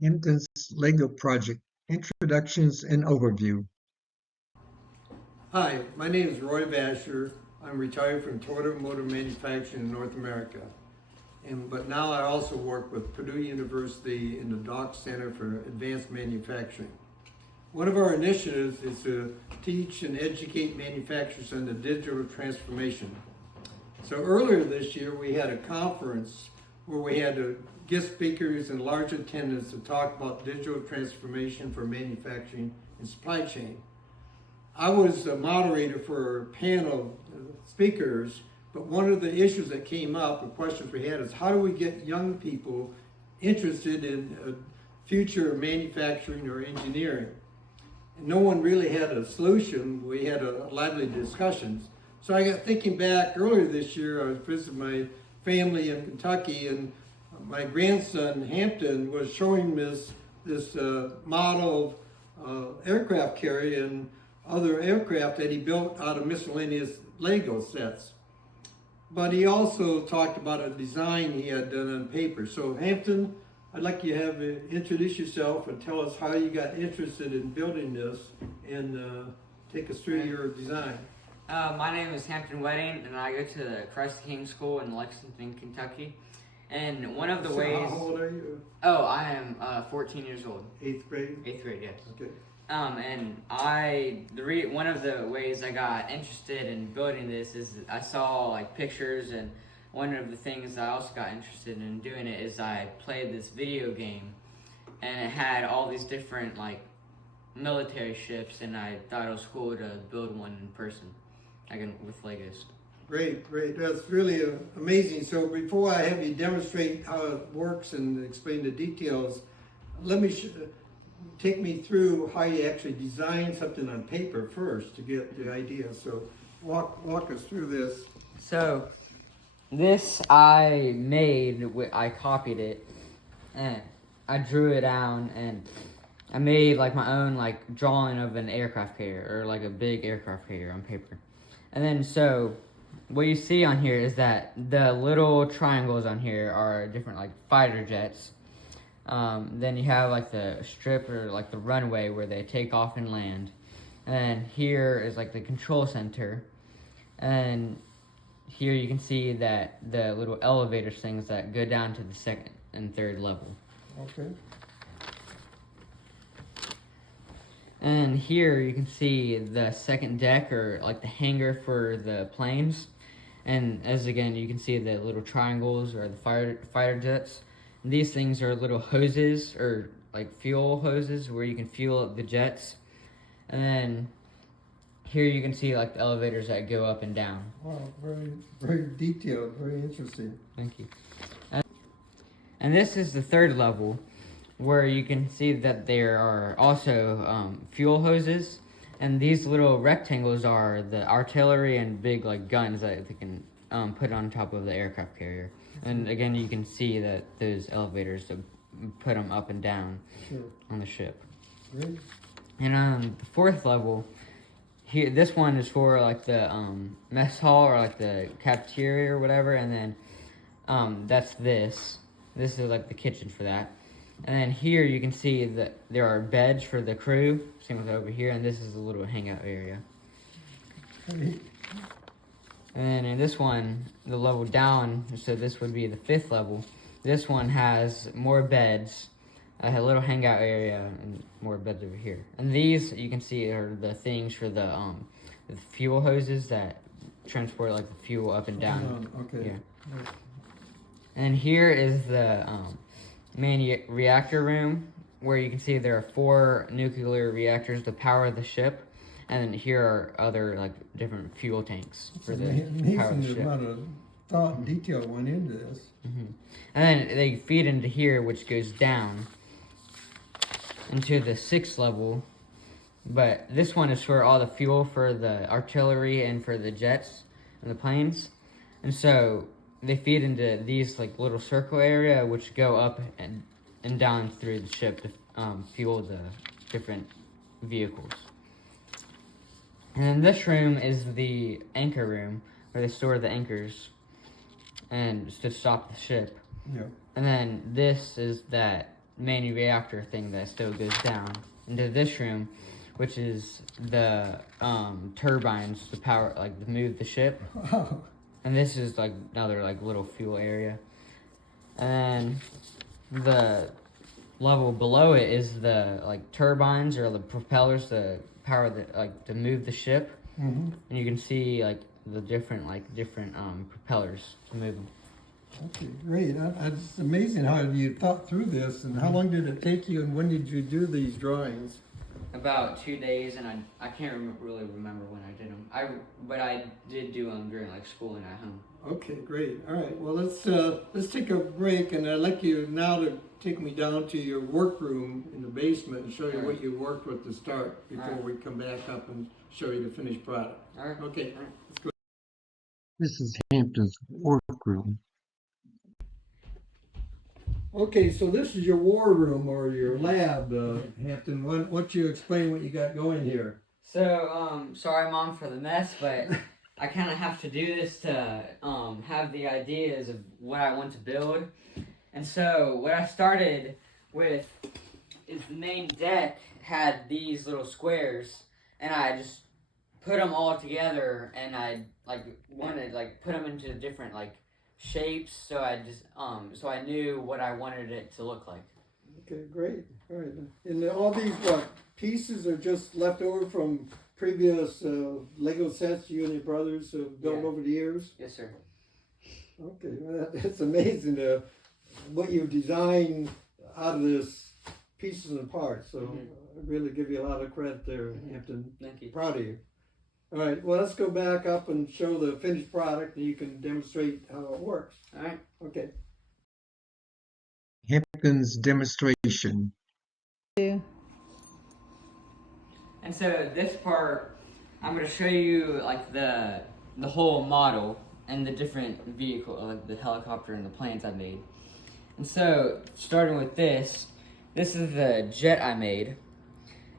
Hampton's Lego project, introductions and overview. Hi, my name is Roy Vasher. I'm retired from Toyota Motor Manufacturing in North America. But now I also work with Purdue University in the Dock Center for Advanced Manufacturing. One of our initiatives is to teach and educate manufacturers on the digital transformation. So earlier this year, we had a conference where we had guest speakers and large attendance to talk about digital transformation for manufacturing and supply chain. I was a moderator for a panel of speakers, but one of the issues that came up, the questions we had, is how do we get young people interested in future manufacturing or engineering? And no one really had a solution. We had a lively discussions. So I got thinking back earlier this year. I was visiting my family in Kentucky, and my grandson Hampton was showing this model of aircraft carrier and other aircraft that he built out of miscellaneous Lego sets. But he also talked about a design he had done on paper. So Hampton, I'd like you to have introduce yourself and tell us how you got interested in building this and take us through your design. My name is Hampton Wedding, and I go to the Christ the King School in Lexington, Kentucky. And one of the ways... How old are you? Oh, I am 14 years old. Eighth grade? 8th grade, yes. Okay. One of the ways I got interested in building this is I saw like pictures, and one of the things I also got interested in doing it is I played this video game, and it had all these different like military ships, and I thought it was cool to build one in person, like with Legos. Great, great. That's really amazing. So before I have you demonstrate how it works and explain the details, let me take me through how you actually design something on paper first to get the idea. So walk us through this. So this I made, I copied it, and I drew it down, and I made like my own like drawing of an aircraft carrier, or like a big aircraft carrier on paper. And then so what you see on here is that the little triangles on here are different like fighter jets. Then you have like the strip or like the runway where they take off and land. And then here is like the control center. And here you can see that the little elevator things that go down to the second and third level. Okay. And here you can see the second deck, or like the hangar for the planes. And as again, you can see the little triangles or the fighter jets. And these things are little hoses, or like fuel hoses, where you can fuel the jets. And then here you can see like the elevators that go up and down. Wow, very, very detailed, very interesting. Thank you. And this is the third level, where you can see that there are also fuel hoses, and these little rectangles are the artillery and big like guns that they can put on top of the aircraft carrier. And again, you can see that those elevators to put them up and down on the ship. Great. And on the fourth level, here, this one is for like the mess hall or like the cafeteria or whatever, and then that's this. This is like the kitchen for that. And then here you can see that there are beds for the crew, same with over here, and this is a little hangout area. And then in this one, the level down, so this would be the fifth level, this one has more beds, a little hangout area, and more beds over here. And these, you can see, are the things for the fuel hoses that transport like the fuel up and down. Okay. Yeah. Right. And here is the main reactor room, where you can see there are 4 nuclear reactors to power the ship, and here are other like different fuel tanks for the power of the ship. Amazing amount of thought and detail went into this. Mm-hmm. And then they feed into here, which goes down into the 6th level, but this one is for all the fuel for the artillery and for the jets and the planes. And so they feed into these like little circle area, which go up and down through the ship to fuel the different vehicles. And then this room is the anchor room, where they store the anchors and to stop the ship. Yeah. And then this is that main reactor thing that still goes down into this room, which is the turbines to power, like to move the ship. Wow. And this is like another like little fuel area. And the level below it is the like turbines or the propellers to power the like to move the ship. Mm-hmm. And you can see like the different propellers to move them. Okay, great. It's amazing how you thought through this, and how long did it take you, and when did you do these drawings? About 2 days, and I can't really remember when I did them. But I did do them during like school and at home. Okay, great. All right. Well, let's take a break, and I'd like you now to take me down to your workroom in the basement and show you All right. what you worked with to start before All right. we come back up and show you the finished product. All right. Okay. All right. Let's go. This is Hampton's workroom. Okay, so this is your war room or your lab, Hampton. Why don't you explain what you got going here? So, sorry, Mom, for the mess, but I kind of have to do this to have the ideas of what I want to build. And so, what I started with is the main deck had these little squares, and I just put them all together, and I wanted put them into different shapes, so I just so I knew what I wanted it to look like. Okay, great. All right. And all these pieces are just left over from previous Lego sets you and your brothers have built over the years? Yes, sir. Okay, well, that's amazing what you've designed out of this pieces and parts. So I really give you a lot of credit there, Hampton. Thank you. Proud of you. All right, well, let's go back up and show the finished product, and you can demonstrate how it works. All right. Okay. Hampton's demonstration. And so this part, I'm going to show you the whole model and the different vehicle, like the helicopter and the planes I made. And so, starting with this is the jet I made.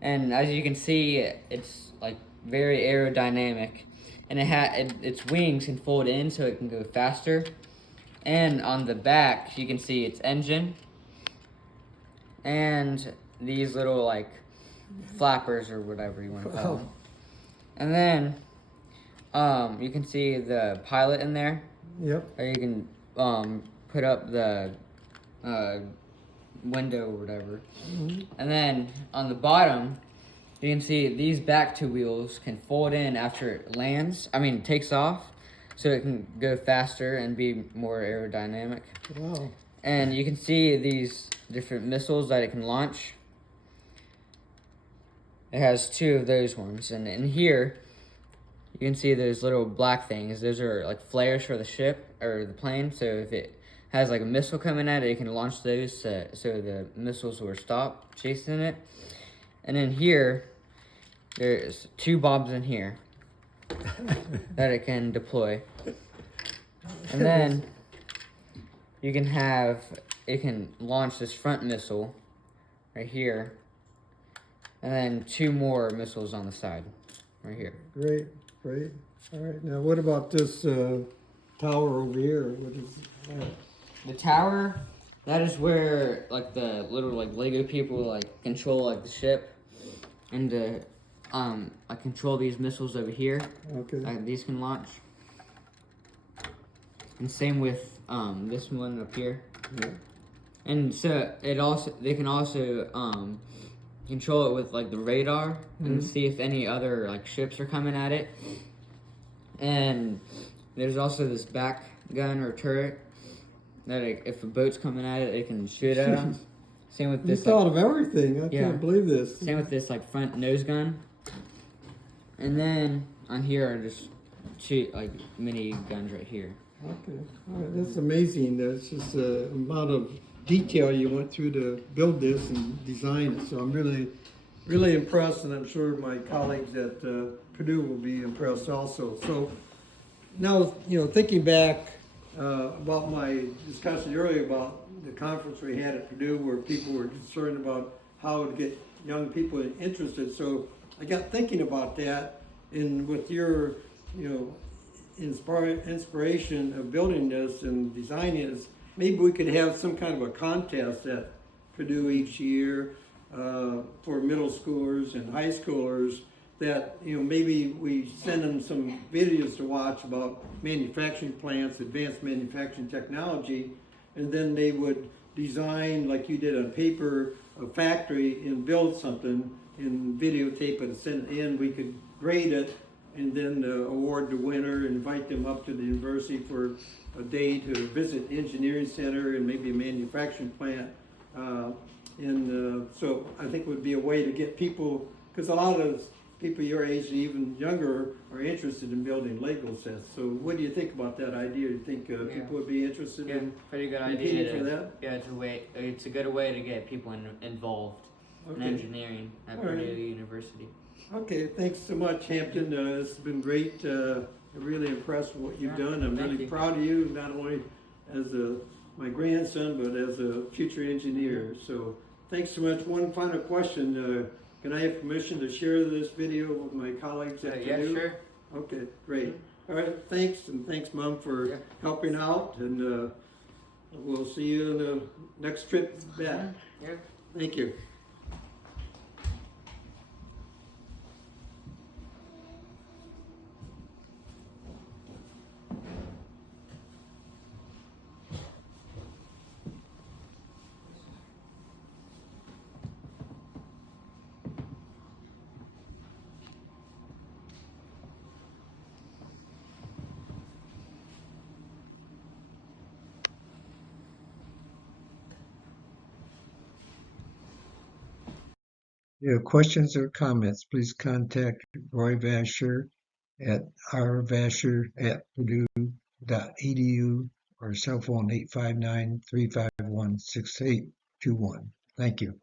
And as you can see, it's very aerodynamic, and its wings can fold in so it can go faster. And on the back, you can see its engine and these little flappers or whatever you want to call them. And then you can see the pilot in there. Yep. Or you can put up the window or whatever. And then on the bottom, you can see these back two wheels can fold in after it takes off, so it can go faster and be more aerodynamic. Wow. And you can see these different missiles that it can launch. It has 2 of those ones, and in here, you can see those little black things. Those are flares for the ship or the plane, so if it has a missile coming at it, it can launch those so the missiles will stop chasing it. And in here, there's 2 bombs in here that it can deploy. And then you can it can launch this front missile right here, and then 2 more missiles on the side right here. Great, great. All right, now what about this tower over here? What is that? The tower, that is where the little Lego people control the ship, and I control these missiles over here. Okay. These can launch. And same with this one up here. Yeah. And so they can also control it with the radar and see if any other ships are coming at it. And there's also this back gun or turret that if a boat's coming at it, it can shoot at them. Same with this. You thought of everything. I Yeah. can't believe this. Same with this front nose gun. And then on here are just 2 mini guns right here. Okay, all right, that's amazing. That's just the amount of detail you went through to build this and design it. So I'm really, really impressed, and I'm sure my colleagues at Purdue will be impressed also. So now, thinking back about my discussion earlier about the conference we had at Purdue, where people were concerned about how to get young people interested. So I got thinking about that, and with your, inspiration of building this and designing this, maybe we could have some kind of a contest at Purdue each year for middle schoolers and high schoolers that, maybe we send them some videos to watch about manufacturing plants, advanced manufacturing technology, and then they would design, like you did on paper, a factory and build something and videotape it and send it in. We could grade it and then award the winner, invite them up to the university for a day to visit the engineering center and maybe a manufacturing plant. So I think it would be a way to get people, because a lot of people your age and even younger are interested in building Lego sets. So what do you think about that idea? Do you think people would be interested in pretty good competing idea. for that? Yeah, it's a good way to get people involved in engineering at Purdue University. Okay, thanks so much, Hampton. It's been great. I'm really impressed with what you've done. I'm really proud of you, not only as my grandson, but as a future engineer. So thanks so much. One final question. Can I have permission to share this video with my colleagues at Purdue? Yeah, sure. Okay, great. All right, thanks, and thanks, Mom, for helping out. And we'll see you in the next trip back. Yeah. Thank you. If you have questions or comments, please contact Roy Vasher at rvasher@purdue.edu or cell phone 859-351-6821. Thank you.